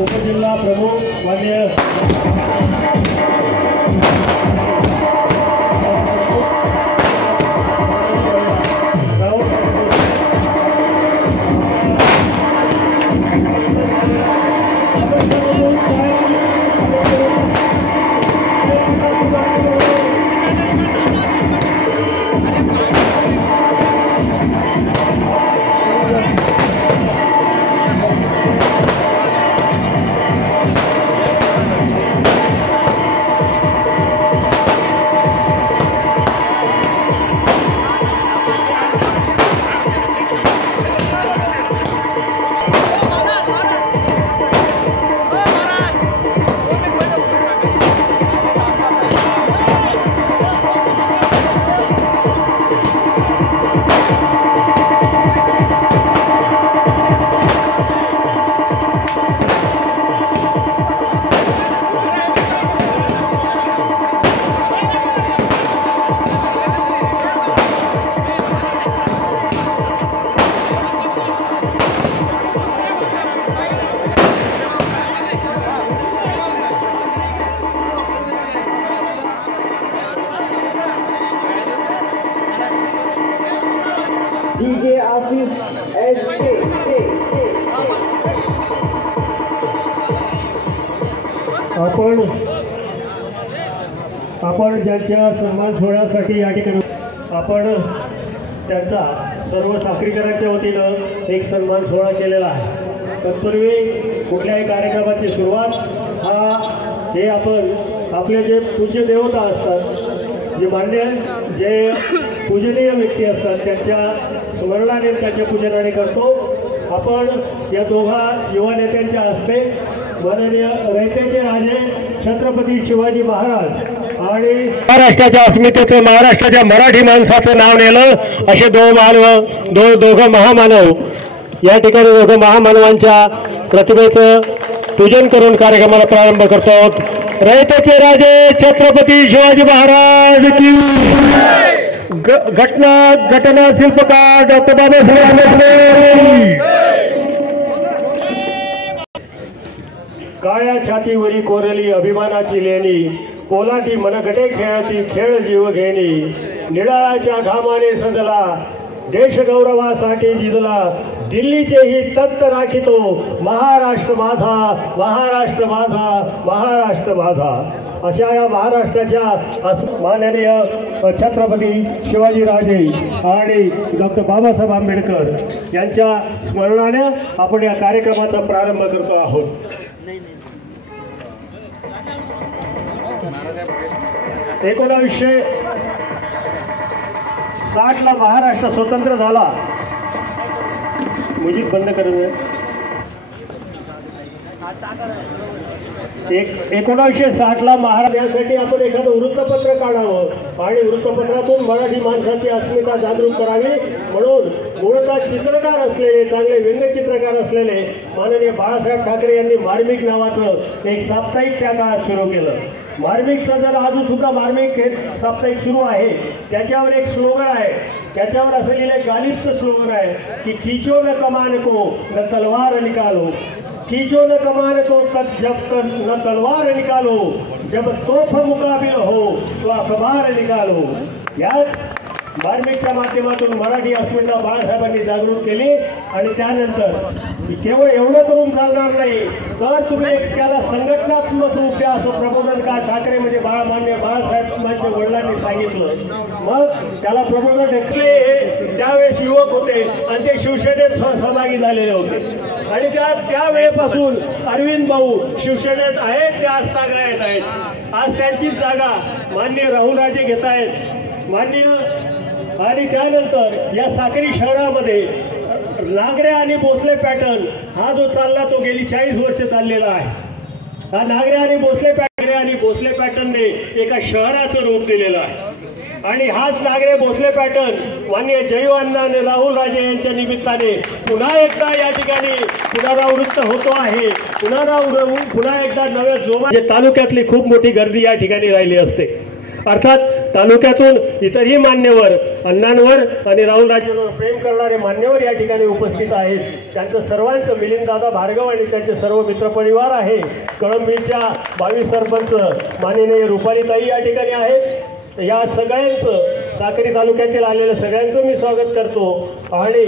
उपजिल्हा प्रमुख मान्य DJ Asif SK आपण ज्यांच्या सन्मान सोहळ्यासाठी या ठिकाणी आपण त्यांचा सर्व साखरीकरांच्या वतीनं एक सन्मान सोहळा केलेला आहे। तत्पूर्वी कुठल्याही कार्यक्रमाची सुरुवात हे आपण आपले जे पूज्य देवता असतात, जे मान्य जे पूजनीय व्यक्ती असतात त्यांच्या स्मरणाने त्यांच्या पूजनाने करतो। आपण या दोघा युवा नेत्यांच्या हस्ते माननीय रयतेचे राजे छत्रपती शिवाजी महाराज आणि महाराष्ट्राच्या अस्मितेचं, महाराष्ट्राच्या मराठी माणसाचं नाव नेलं असे दोघं महामानव या ठिकाणी दोघं महामानवांच्या प्रतिमेचं पूजन करून कार्यक्रमाला प्रारंभ करतो। रयतेचे राजे छत्रपती शिवाजी महाराज की घटना शिल्पकार डॉक्टर बाबासाहेब आंबेडकर। काळ्या छातीवरी कोरली अभिमानाची लेणी, पोलाटी मनगटे खेळती खेळ जीव घेणी, निळाच्या घामाने सजला देश गौरवासाठी जिजला, दिल्लीचेही तत्त राखितो महाराष्ट्र माझा, महाराष्ट्र माझा, महाराष्ट्र माझा। अशा या महाराष्ट्राच्या माननीय छत्रपती शिवाजीराजे आणि डॉक्टर बाबासाहेब आंबेडकर यांच्या स्मरणाने आपण या कार्यक्रमाचा प्रारंभ करतो आहोत। 1960 ला महाराष्ट्र स्वतंत्र झाला। मुझे बंद करून 1960 ला महाराष्ट्रासाठी आपण एखादं वृत्तपत्र काढावं आणि वृत्तपत्रातून मराठी माणसाची अस्मिता जागृत करावी म्हणून मूळतः चित्रकार असलेले, चांगले व्यंगचित्रकार असलेले माननीय बाळासाहेब ठाकरे यांनी मार्मिक नावाचं एक साप्ताहिक त्या काळात सुरू केलं। मार्मिकचं जर अजून सुद्धा मार्मिक हे साप्ताहिक सुरू आहे, त्याच्यावर एक स्लोगन आहे, त्याच्यावर असं लिहिलं गालिबचं स्लोगन आहे की खींचो न कमान को न तलवार निकालो, खींचो न कमान को जब न तलवार निकालो, जब तोफ मुकाबिल हो तो अखबार निकालो। याच मार्मिकच्या माध्यमातून मराठी अस्मिता बाळासाहेबांनी जागृत केली आणि त्यानंतर केवळ एवढं करून चालणार नाही तर तुम्ही त्याला संघटनात्मक रूप द्या असं प्रबोधन का ठाकरे म्हणजे मान्य बाळासाहेबांच्या वडिलांनी सांगितलं। मग त्याला प्रबोधन ढकले त्यावेळेस युवक होते आणि ते शिवसेनेत सहभागी झालेले होते आणि त्यावेळेपासून अरविंद भाऊ शिवसेनेत आहेत, त्या आस्थागायत आहेत। आज त्यांची जागा माननीय राहुलराजे घेत आहेत माननीय। आणि त्यानंतर या साक्री शहरामध्ये नागरे आणि भोसले पॅटर्न हा जो चालला तो गेली 40 वर्ष चाललेला आहे। हा नागरे आणि भोसले पॅटर्नने एका शहराचं रूप दिलेलं आहे आणि हाच नागरे भोसले पॅटर्न माननीय जयवांना आणि राहुलराजे यांच्या निमित्ताने पुन्हा एकदा या ठिकाणी पुनरावृत्त होतो आहे। पुन्हा एकदा नव्या जोमाने तालुक्यातली खूप मोठी गर्दी या ठिकाणी राहिली असते अर्थात तालुक्यातून इतरही मान्यवर अण्णांवर आणि राहुल राजेंवर प्रेम करणारे मान्यवर या ठिकाणी उपस्थित आहेत. त्यांचं सर्वांचं मिलिंददादा भार्गव आणि त्यांचे सर्व मित्रपरिवार आहे. कळंबीच्या 22 सरपंच माननीय रुपालीताई या ठिकाणी आहेत. या सगळ्यांचं साक्री तालुक्यातील आलेल्या सगळ्यांचं मी स्वागत करतो. आणि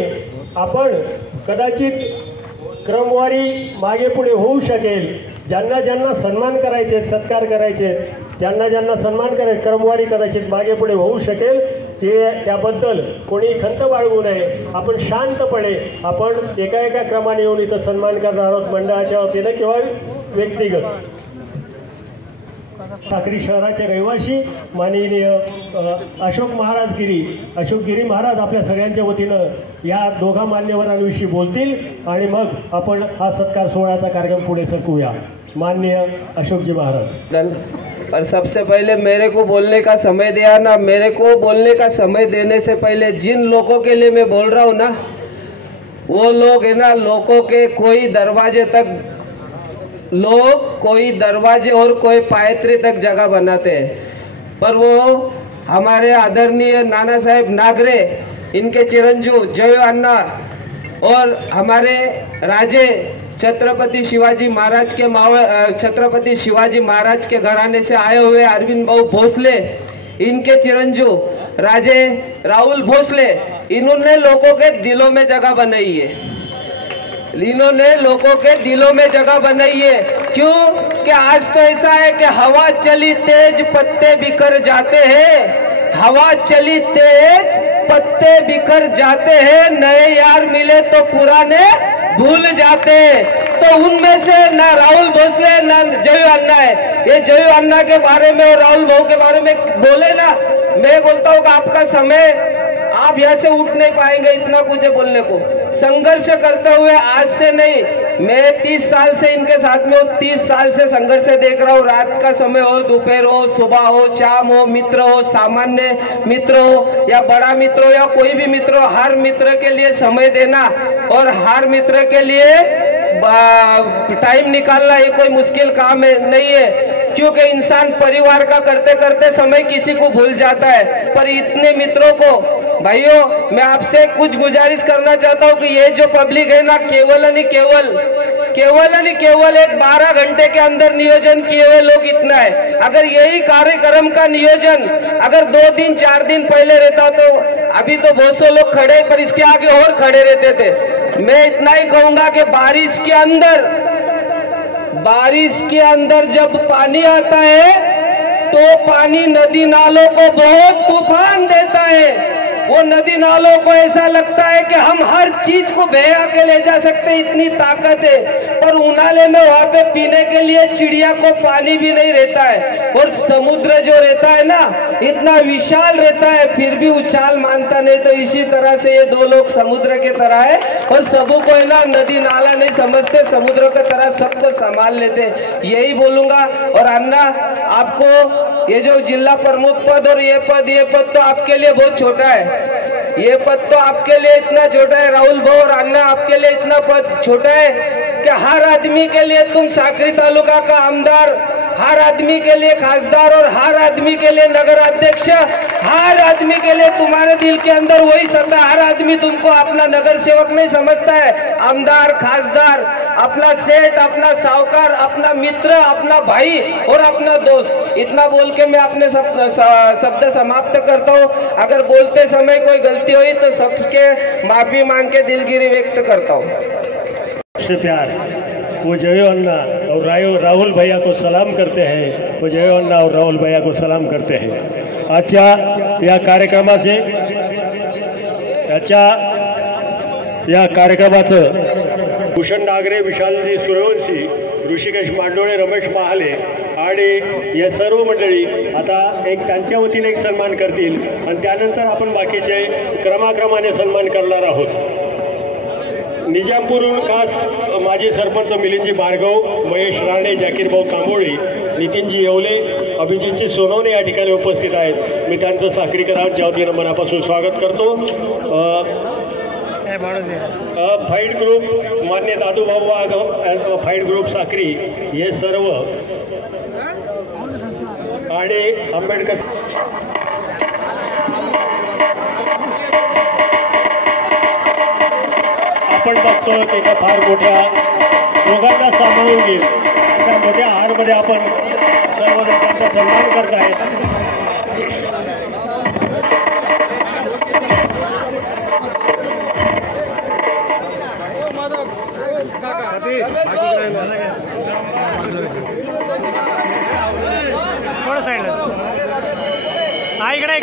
आपण कदाचित क्रमवारी मागे पुढे होऊ शकेल. ज्यांना ज्यांना सन्मान करायचे, सत्कार करायचे, ज्यांना ज्यांना सन्मान करायचे, क्रमवारी कदाचित मागे पुढे होऊ शकेल. त्याबद्दल कोणी खंत बाळगू नये. आपण शांतपणे आपण एका एका क्रमाने येऊन इथं सन्मान करणार आहोत, मंडळाच्या वतीनं किंवा व्यक्तिगत. साक्री शहराचे रहिवासी माननीय अशोक गिरी महाराज आपल्या सगळ्यांच्या वतीनं या दोघा मान्यवरांविषयी बोलतील आणि मग आपण हा सत्कार सोहळ्याचा कार्यक्रम पुढे सरकूया. माननीय अशोकजी महाराज. और सबसे पहले मेरे को बोलने का समय दिया ना, मेरे को बोलने का समय देने से पहले जिन लोगों के लिए मैं बोल रहा हूँ ना, वो लोग है ना, लोगों के कोई दरवाजे और कोई पायत्री तक जगह बनाते हैं, पर वो हमारे आदरणीय नाना साहेब नागरे, इनके चिरंजीव जय अन्ना और हमारे राजे छत्रपति शिवाजी महाराज के घराने से आए हुए अरविंद भाऊ भोसले, इनके चिरंजीव राजे राहुल भोसले, इन्होंने लोगों के दिलों में जगह बनाई है. इन्होंने लोगों के दिलों में जगह बनाई है. क्यों कि आज तो ऐसा है कि हवा चली तेज पत्ते बिखर जाते हैं, हवा चली तेज पत्ते बिखर जाते हैं, नए यार मिले तो पुराने भूल जाते हैं. तो उनमें से ना राहुल भोसले ना जय अन्ना है. ये जय अन्ना के बारे में और राहुल भाऊ के बारे में बोले ना, मैं बोलता हूँ कि आपका समय, आप यहाँ से उठ नहीं पाएंगे इतना कुछ बोलने को. संघर्ष करते हुए आज से नहीं, मैं 30 साल से इनके साथ में हूँ. 30 साल से संघर्ष देख रहा हूँ. रात का समय हो, दोपहर हो, सुबह हो, शाम हो, मित्र हो, सामान्य मित्र हो या बड़ा मित्र हो या कोई भी मित्र हो, हर मित्र के लिए समय देना और हर मित्र के लिए टाइम निकालना ये कोई मुश्किल काम नहीं है. क्योंकि इंसान परिवार का करते करते समय किसी को भूल जाता है. पर इतने मित्रों को भाइयों, मैं आपसे कुछ गुजारिश करना चाहता हूँ कि ये जो पब्लिक है ना, केवल एक 12 घंटे के अंदर नियोजन किए हुए लोग इतना है. अगर यही कार्यक्रम का नियोजन अगर 2 दिन 4 दिन पहले रहता तो अभी तो बहुत से लोग खड़े, पर इसके आगे और खड़े रहते थे. मैं इतना ही कहूंगा कि बारिश के अंदर जब पानी आता है तो पानी नदी नालों को बहुत तूफान देता है. वो नदी नालों को ऐसा लगता है कि हम हर चीज को बहा के ले जा सकते, इतनी ताकत है. पर उनाले में वहां पे पीने के लिए चिड़िया को पानी भी नहीं रहता है. और समुद्र जो रहता है ना, इतना विशाल रहता है, फिर भी उछाल मानता नहीं. तो इसी तरह से ये दो लोग समुद्र के तरह है और सबों को है ना नदी नाला नहीं समझते, समुद्र की तरह सबको संभाल लेते. यही बोलूंगा. और अन्ना, आपको ये जो जिला प्रमुख पद और ये पद तो आपके लिए बहुत छोटा है. ये पद तो आपके लिए इतना छोटा है राहुल भाऊ और अन्ना, आपके लिए इतना पद छोटा है कि हर आदमी के लिए तुम साक्री तालुका का आमदार, हर आदमी के लिए खासदार और हर आदमी के लिए नगर अध्यक्ष, हर आदमी के लिए तुम्हारे दिल के अंदर वही सत्ता. हर आदमी तुमको अपना नगर सेवक नहीं समझता है. आमदार, खासदार, अपना सेठ, अपना साहूकार, अपना मित्र, अपना भाई और अपना दोस्त. इतना बोल के मैं अपने शब्द समाप्त करता हूँ. अगर बोलते समय कोई गलती हुई तो सबके माफी मांग के दिलगिरी व्यक्त करता हूँ. से प्यार वो जय अन्ना और राहुल भैया को सलाम करते हैं. वो जय अन्ना और राहुल भैया को सलाम करते हैं. आजच्या या कार्यक्रमाचं भूषण नागरे, विशालजी सूर्यवंशी, ऋषिकेश मांडोळे, रमेश महाले आणि या सर्व मंडळी आता एक त्यांच्या वतीने एक सन्मान करतील आणि त्यानंतर आपण बाकीचे क्रमाक्रमाने सन्मान करणार आहोत. निजामपूरहून खास माजी सरपंच मिलिंदजी भार्गव, महेश राणे, जाकीरभाऊ कांबोळी, नितीनजी येवले, अभिजितजी सोनवणे या ठिकाणी उपस्थित आहेत. मी त्यांचं साक्रीकरांच्या वतीनं मनापासून स्वागत करतो. फाईट ग्रुप मान्य दादूभाऊ वाघ, फाईट ग्रुप साक्री हे सर्व आणि आंबेडकर आपण बघतो एका फार मोठ्या दोघांना सांभाळून घेईल अशा मोठ्या हारमध्ये आपण सर्व लोकांचा सन्मान करतायत. थोडं साईडला हा इकडे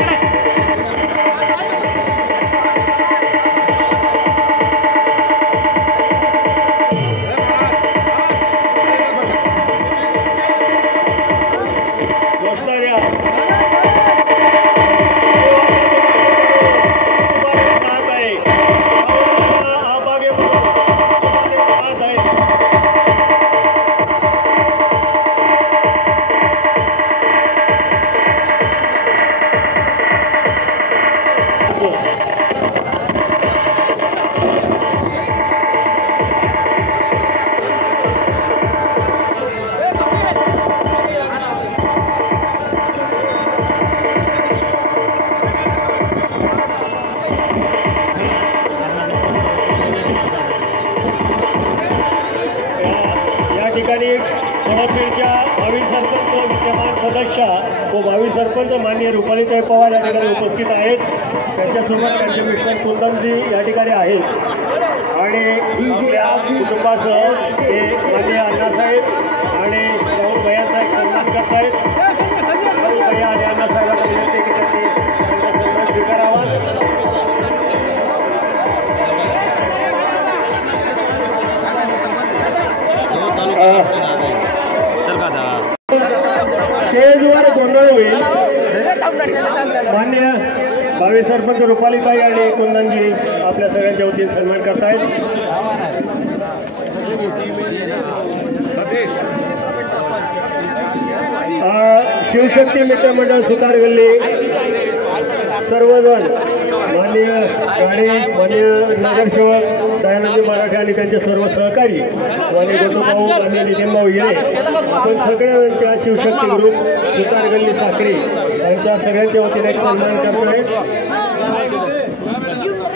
सोलापूरच्या भावी सरपंच विद्यमान सदस्य व भावी सरपंच माननीय रुपालीताई पवार या ठिकाणी उपस्थित आहेत. त्यांच्यासोबत त्यांचे मिस्टर कुंदनजी या ठिकाणी आहेत आणि आपल्या कुटुंबासह ते माननीय अण्णासाहेब आणि राहुल भैयासाहेब सन्मान करत आहेत. राहुल भैया आणि अण्णासाहेबांना विनंती की त्यांनी त्यांचा सन्मान स्वीकारावा. स्टेजवर गोंधळ होईल. मान्य भावी सरपंच रुपालीताई आणि कुंदनजी आपल्या सगळ्यांच्या वतीने सन्मान करतायत. शिवशक्ती मित्रमंडळ सुतार गल्ली सर्वजण माननीय गाणे माननीय नगरसेवक दयानंद मराठे आणि त्यांचे सर्व सहकारी माननीय गोटूभाऊ माननीय नितीनभाऊ येणे आपण सगळ्यांच्या शिवशक्ती ग्रुप सुतार गल्ली साखरी यांच्या सगळ्यांच्या वतीने सन्मान करतोय.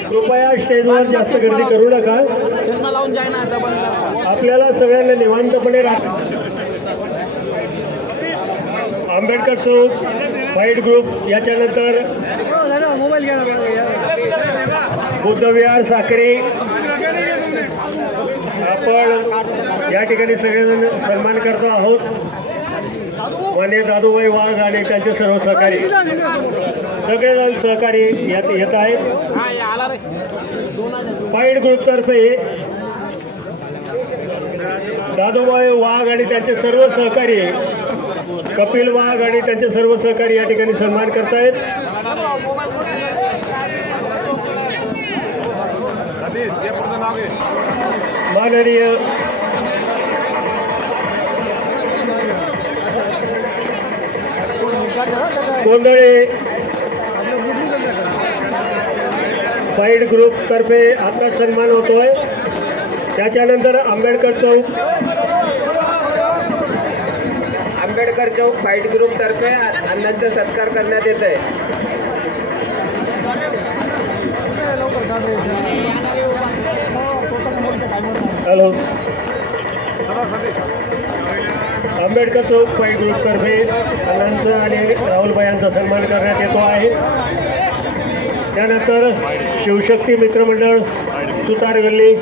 कृपया स्टेजवर जास्त गर्दी करू नका. आपल्याला सगळ्यांना निवांतपणे राहा. आंबेडकर चौक फाईट ग्रुप याच्यानंतर बुद्धविहार साखरी आपण या ठिकाणी सगळेजण सन्मान करतो आहोत. माननीय दादूभाई वाघ आणि त्यांचे सर्व सहकारी सगळेजण सहकारी यात येत आहेत. फाईट ग्रुपतर्फे दादूभाई वाघ आणि त्यांचे सर्व सहकारी कपिल वाघ आणि त्यांचे सर्व सहकारी या ठिकाणी सन्मान करतायत. माननीय गोंधळे फाईट ग्रुप तर्फे आता सन्मान होतोय. त्याच्यानंतर आंबेडकर चौक फाईट ग्रुप तर्फे अण्णांचा सत्कार करण्यात येत आहे. हॅलो. आंबेडकर चौक फाईट ग्रुप तर्फे अण्णांचा आणि राहुलभाईंचा सन्मान करण्यात येतो आहे. त्यानंतर शिवशक्ती मित्रमंडळ सुतार गल्ली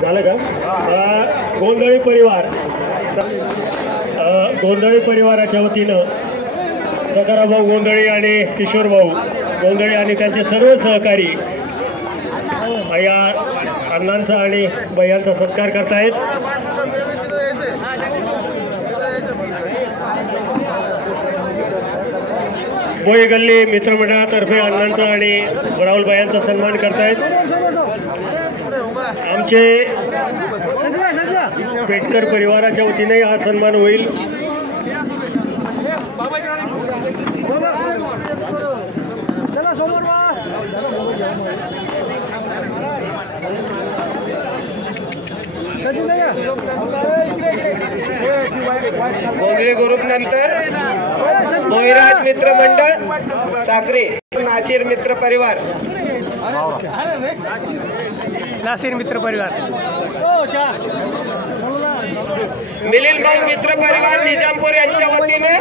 झालं का गोंधळी परिवाराच्या वतीनं सकाराभाऊ गोंधळी आणि किशोरभाऊ गोंधळी आणि त्यांचे सर्व सहकारी या अण्णांचा आणि भैयांचा सत्कार करतायत. बोई गल्ली मित्रमंडळातर्फे अण्णांचा आणि राहुल भैयांचा सन्मान करतायत. आमचे पेटकर परिवाराच्या वतीने हा सन्मान होईल. गोंधळी ग्रुप नंतर मोहिराज मित्रमंडळ साखरे नासिर मित्र परिवार नासिर मित्र परिवार मिलिंद भाऊ मित्र परिवार निजामपूर यांच्या वतीने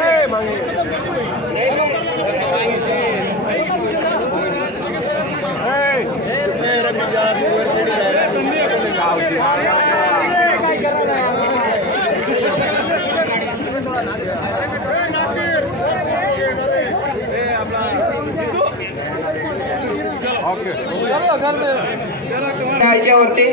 याच्यावरती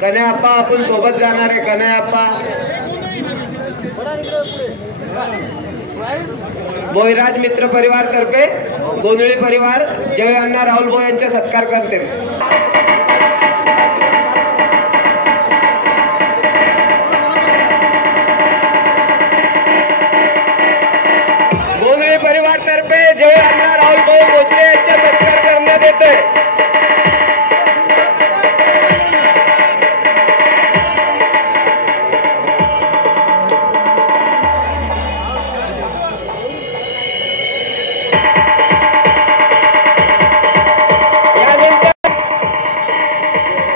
कन्हैयाप्पा आपण सोबत जाणार आहे. कन्हैयाप्पा बोईराज मित्र परिवार तर्फे गोंधळी परिवार जय अण्णा राहुल भाऊ यांचा सत्कार करते. गोंधळी परिवार तर्फे जय अण्णा राहुल भाऊ भोसले यांचा सत्कार करण्यात येते.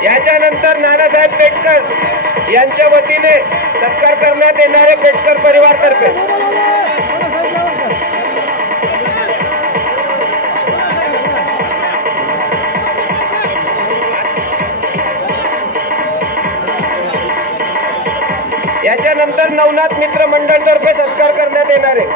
याच्यानंतर नानासाहेब पेटकर यांच्या वतीने सत्कार करण्यात येणारे पेटकर परिवार तर्फे याच्यानंतर नवनाथ मित्र मंडळ तर्फे सत्कार करण्यात येणारे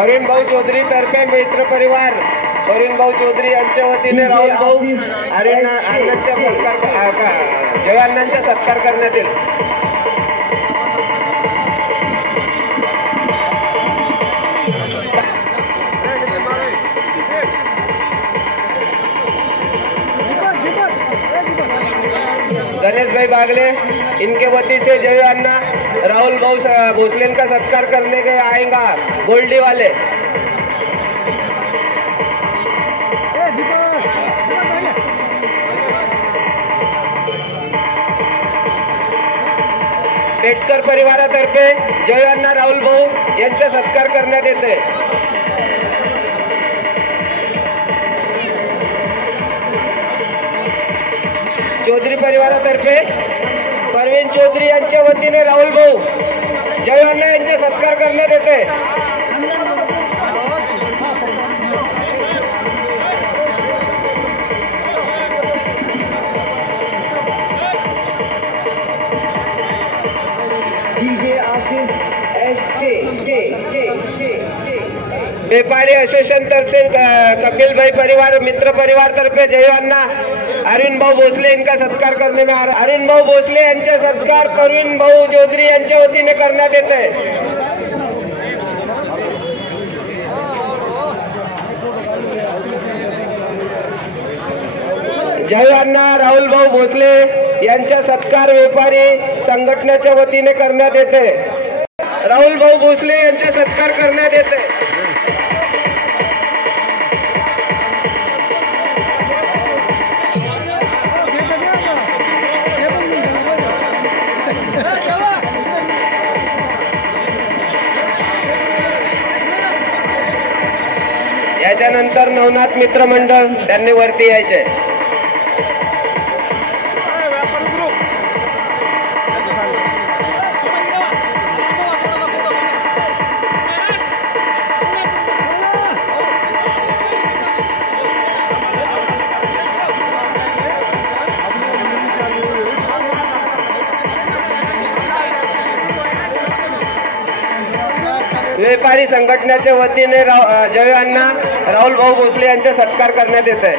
अरुण भाऊ चौधरी तर्फे मित्र परिवार अरुण भाऊ चौधरी यांच्या वतीने राहुल भाऊ अण्णांचा सत्कार जय अण्णांचा सत्कार करण्यात येईल. गणेश भाई बागले इनके वती से जय अन्ना राहुल भाऊ भोसले का सत्कार करने के आएगा गोल्डी वाले. पेटकर परिवारातर्फे जय अण्णा राहुल भाऊ यांचा सत्कार करण्यात येते. चौधरी परिवारातर्फे परवीन चौधरी यांच्या वतीने राहुल भाऊ जय अण्णा यांचा सत्कार करण्यात येते. व्यापारी असोसिएशन तर्फे कपिल भाई परिवार मित्र परिवार तर्फे जय अण्णा अरुण भाऊ भोसले इनका सत्कार करने में अरुण भाऊ भोसले यांचा सत्कार परवीन भाऊ चौधरी यांच्या वतीने करण्यात येत आहे. जय अण्णा राहुल भाऊ भोसले यांचा सत्कार व्यापारी संघटनेच्या वतीने करण्यात येते. राहुल भाऊ भोसले यांचा सत्कार करण्यात येते. याच्यानंतर नवनाथ मित्र मंडळ त्यांनी वरती यायचे. व्यापारी संघटनेच्या वतीने जय अण्णा राहुल भाऊ भोसले यांचा सत्कार करण्यात येत आहे.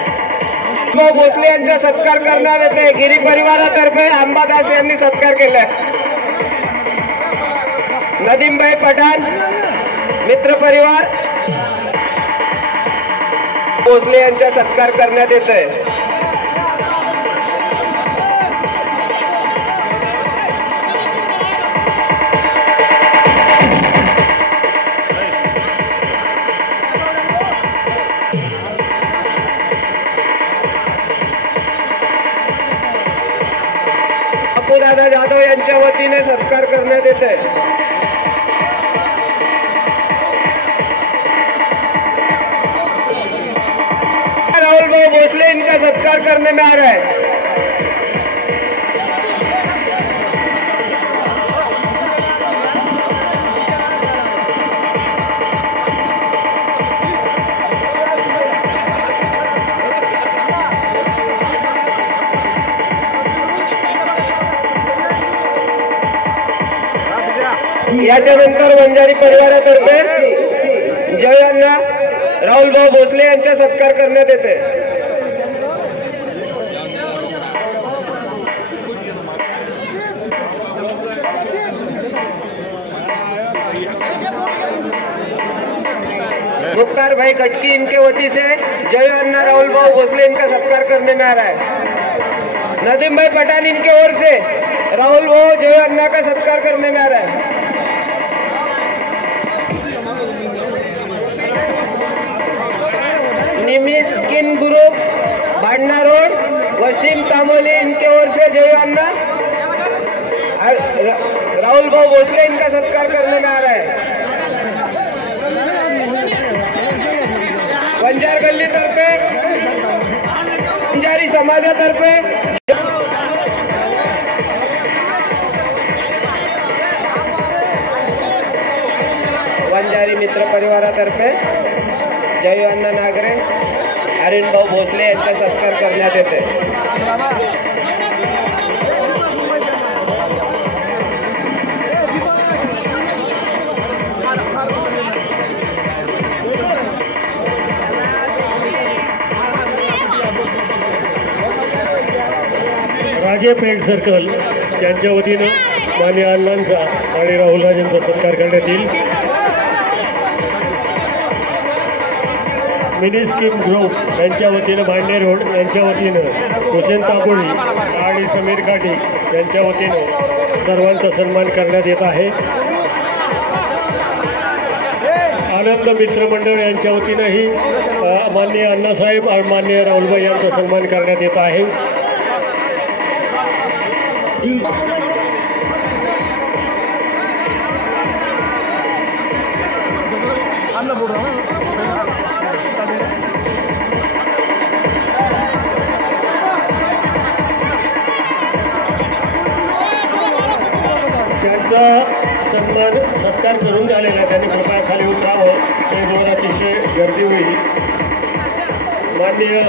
भाऊ भोसले यांचा सत्कार करण्यात येते. गिरी परिवारातर्फे अंबादास यांनी सत्कार केलाय. नदीमभाई पठाण मित्र परिवार भोसले यांचा सत्कार करण्यात येत आहे। दादा जाधव यांच्या वतीने सत्कार करण्यात येत आहे। राहुल भाई भोसले इनका सत्कार करने में आ रहा है। याच्यानंतर वंजारी परिवारातर्फे जय अण्णा राहुल भाऊ भोसले यांचा सत्कार करण्यात येते। मुख्तार भाई खटकी इनके वती से जय अण्णा राहुल भाऊ भोसले इनका सत्कार करने में आ रहा है। नदीम भाई पठान इनके ओर से राहुल भाऊ जय अण्णा का सत्कार करने में आ रहा है। निमी स्किन ग्रुप बाडना रोड वसीम तामोली इनके ओर से जय अण्णा राहुल भाऊ भोसले इनका सत्कार करने में आ रहा है। वंजार गल्ली तर्फे वंजारी समाजातर्फे वंजारी मित्र परिवारातर्फे जय अण्णा नागरे हरीण भाऊ भोसले यांचा सत्कार करण्यात येते। राजे पेंट सर्कल यांच्या वतीनं मान्य अण्णांचा आणि राहुलराजांचा सत्कार करण्यात येईल। मिनी स्कीम ग्रुप यांच्या वतीनं भांडे रोड यांच्या वतीनं हुसेन तांबोळी आणि समीर काठी यांच्या वतीनं सर्वांचा सन्मान करण्यात येत आहे। आनंद मित्र मंडळ यांच्या वतीनंही माननीय अण्णासाहेब आणि माननीय राहुलभाई यांचा सन्मान करण्यात येत आहे। त्यांचा सन्मान सत्कार करून झालेला त्यांनी कृपया खाली उतरावं त्यामुळे अतिशय गर्दी होईल। माननीय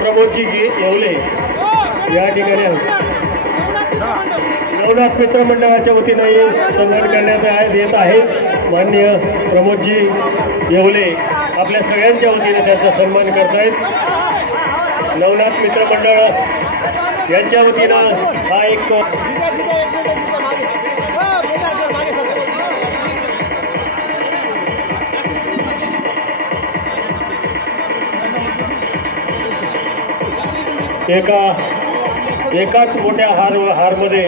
प्रमोदजी येवले या ठिकाणी नवनाथ मित्र मंडळाच्या वतीनंही सन्मान करण्यात येत आहे। माननीय प्रमोदजी येवले आपल्या सगळ्यांच्या वतीने त्यांचा सन्मान करतायत। नवनाथ मित्र मंडळ यांच्या वतीनं हा एक एकाच मोठ्या हारमध्ये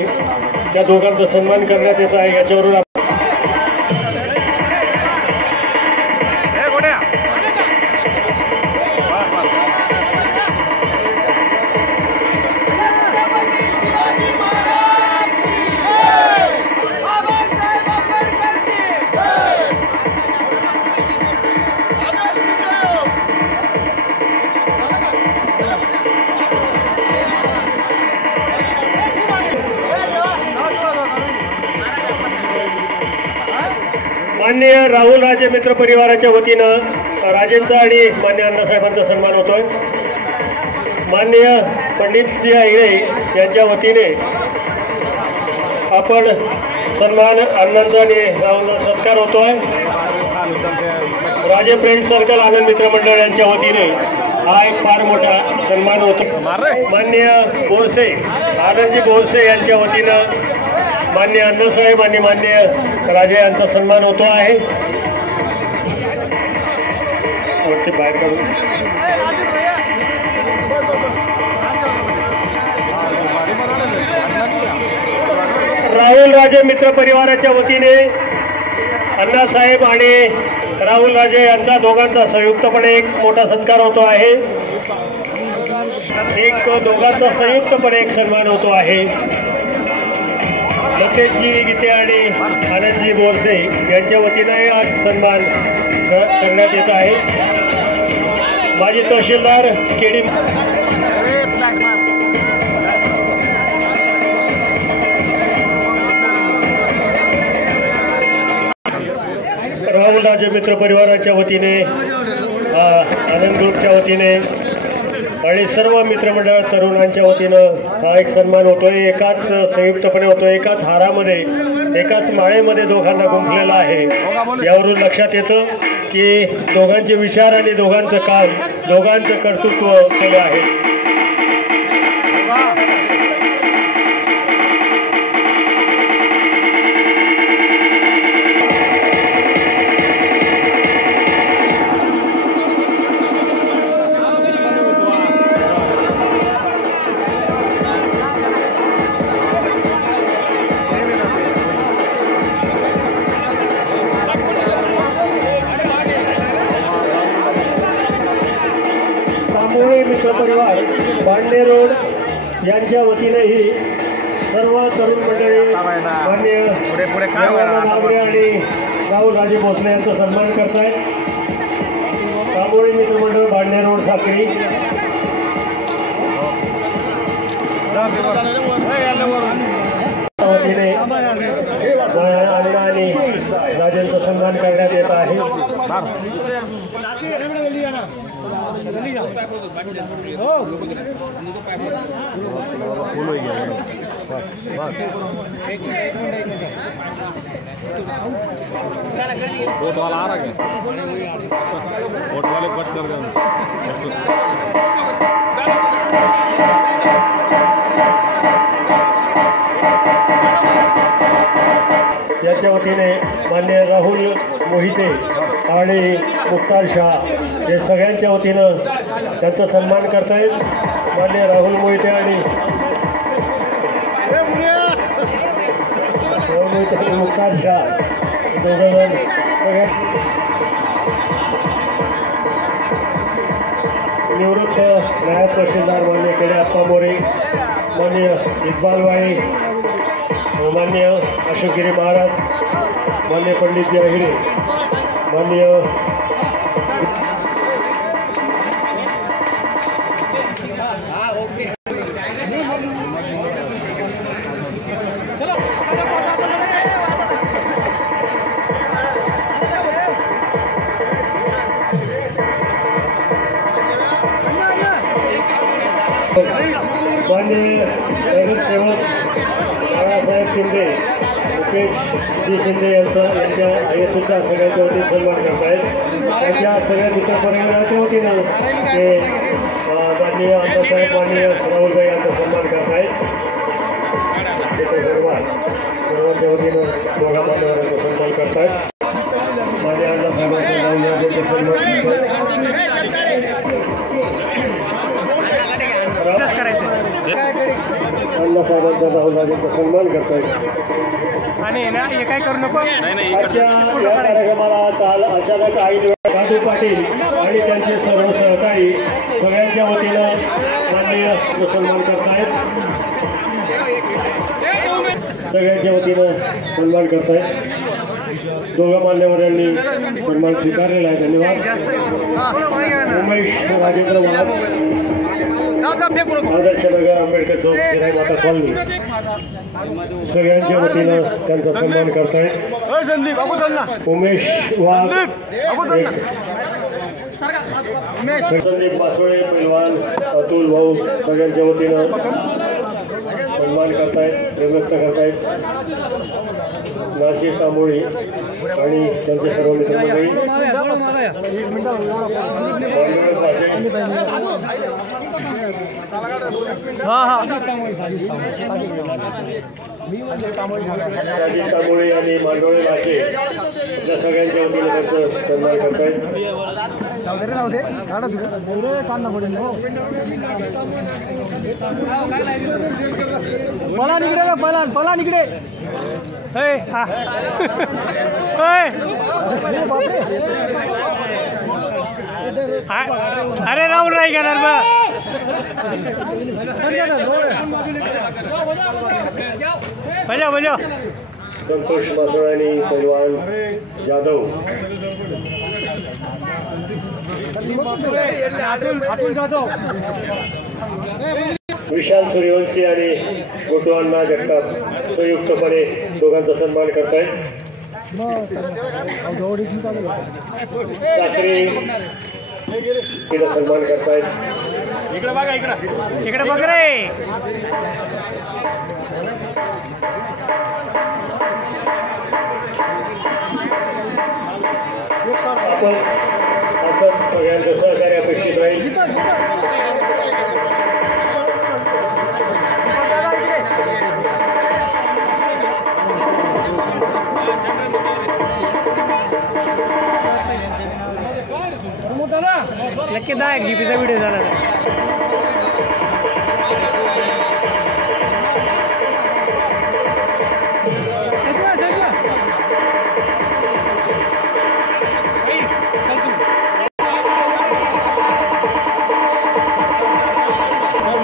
त्या दोघांचा सन्मान करण्यात येत आहे। याच्यावरून माननीय राहुल राजे मित्र परिवाराच्या वतीनं राजेंचा आणि मान्य अण्णासाहेबांचा सन्मान होतोय। माननीय पंडितजी आईरे यांच्या वतीने आपण सन्मान अण्णांचा आणि राहुलचा सत्कार होतोय। राजे फ्रेंड सर्कल आनंद मित्र मंडळ यांच्या वतीने हा एक फार मोठा सन्मान होतो। माननीय बोरसे आनंदजी बोरसे यांच्या वतीनं मान्य अण्णासाहेब आणि मान्य राजे यांचा सन्मान होतो आहे. वरती बाहेर काढून राहुल राजे मित्र परिवाराच्या वतीने अण्णासाहेब आणि राहुल राजे यांचा दोघांचा संयुक्तपणे एक मोठा सत्कार होतो आहे. एक दोघांचा संयुक्तपणे एक सन्मान होतो आहे. लतेशजी गीते आणि आनंदजी बोरसे यांच्या वतीने आज सन्मान करण्यात येत आहे. माजी तहसीलदार केडी राहुल राजे मित्र परिवाराच्या वतीने आनंद ग्रुपच्या वतीने आणि सर्व मित्रमंडळ तरुणांच्या वतीनं हा एक सन्मान होतोय. एकाच संयुक्तपणे होतोय, एकाच हारामध्ये एकाच माळेमध्ये दोघांना गुंफलेला आहे. यावरून लक्षात येतं की दोघांचे विचार आणि दोघांचं काम, दोघांचं कर्तृत्व केलं आहे. मित्र परिवार बांडे रोड यांच्या वतीनेही सर्व तरुण मंडळी मान्य नागरे आणि राहुल राजे भोसले यांचा सन्मान करतायत. तांबोळी मित्रमंडळ बांडे रोड साखरी वतीने अण्णा आणि राजेंचा सन्मान करण्यात येत आहे. वोट वाला आ रहा है, वोट वाले कट कर गए. याच्या वतीने मान्य राहुल मोहिते आणि मुक्तार शाह हे सगळ्यांच्या वतीनं त्यांचा सन्मान करतायत. मान्य राहुल मोहिते आणि मुक्तार शाह दोघंजण सगळ्या निवृत्त नायब तहसीलदार मान्य केडाप्पा मोरे, मान्य इक्बाल वाई, मान्य अशोकगिरी महाराज, मान्य पंडितजी अहिरे, मान्य माननीय सेवक बाळासाहेब शिंदे, मुकेशजी शिंदे यांच्या आयुष्याच्या सगळ्यांच्या वतीने सन्मान करत आहेत. त्यांच्या सगळ्या मित्र परिवाराच्या वतीनं ते माननीय अण्णासाहेब माननीय राहुलभाई यांचा सन्मान करत आहेत. सर्वांच्या वतीनं दोघा मान्यवरांचा सन्मान करत आहेत. मान्य अण्णासाहेबांचा राहुलभाईंचा सन्मान अण्णासाहेबांचा राहुलभाईंचा सन्मान करतायत. आणि ना हे काय करू नको. आजच्या या कार्यक्रमाला काल अचानक घाटू पाटील आणि त्यांचे सर्व सहकारी सगळ्यांच्या वतीनं माननीय सन्मान करतायत. सगळ्यांच्या वतीनं सन्मान करतायत. दोघं मान्यवरांनी सन्मान स्वीकारलेला आहे. धन्यवाद. उमेश राजेंद्र वाघ, आदर्श नगर, आंबेडकर चौक, गिराई माता कॉलनी सगळ्यांच्या वतीनं त्यांचा सन्मान करतायत. उमेश वाघ, संदीप बासोळे, पैलवान अतुल भाऊ सगळ्यांच्या वतीनं सन्मान करतायत, व्यक्त करतायत. नाशिक तांबोळी आणि त्यांचे सर्व मित्रमंडळी, हाँ हाँ राजीव तांबोळे यांनी मांडोळे भाषे आपल्या सगळ्यांच्या वतीने त्यांचं सन्मान करतायत. पला निकडे पला निकडे अरे राहुल नाही घेणार बा बजाव संतोष मासोळानी पैलवान जाधव विशाल सूर्यवंशी आणि गोटू अण्णा जगताप संयुक्तपणे दोघांचा सन्मान करतायत. सासरे तिला सन्मान करतायत. इकडे बघ रे आपण असं सगळ्यांचं सहकार्य अपेक्षित राहील. नक्की 10 जीबीचा व्हिडिओ झाला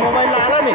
मोबाईलला आला नाही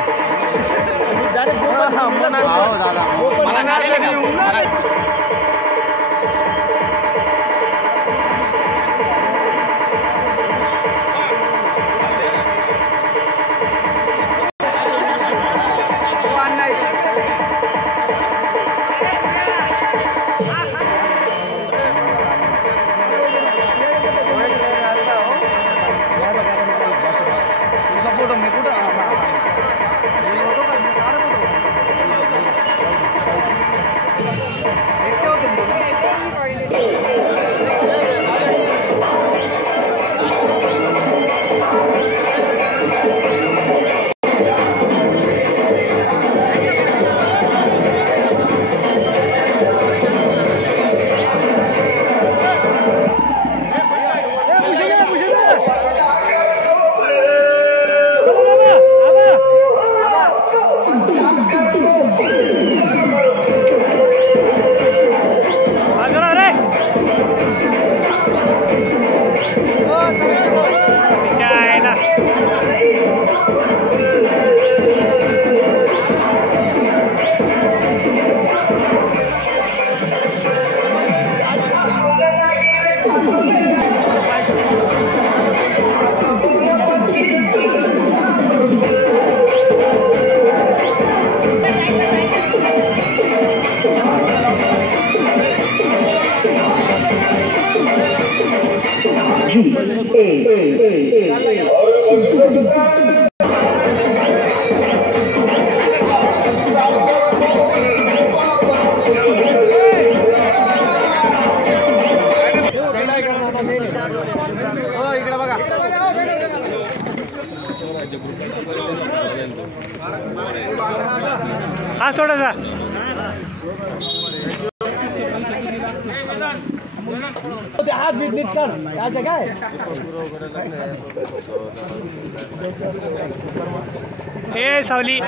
हा थोड़ा सा हाथ बीत बीत कर क्या जगह है ए सावली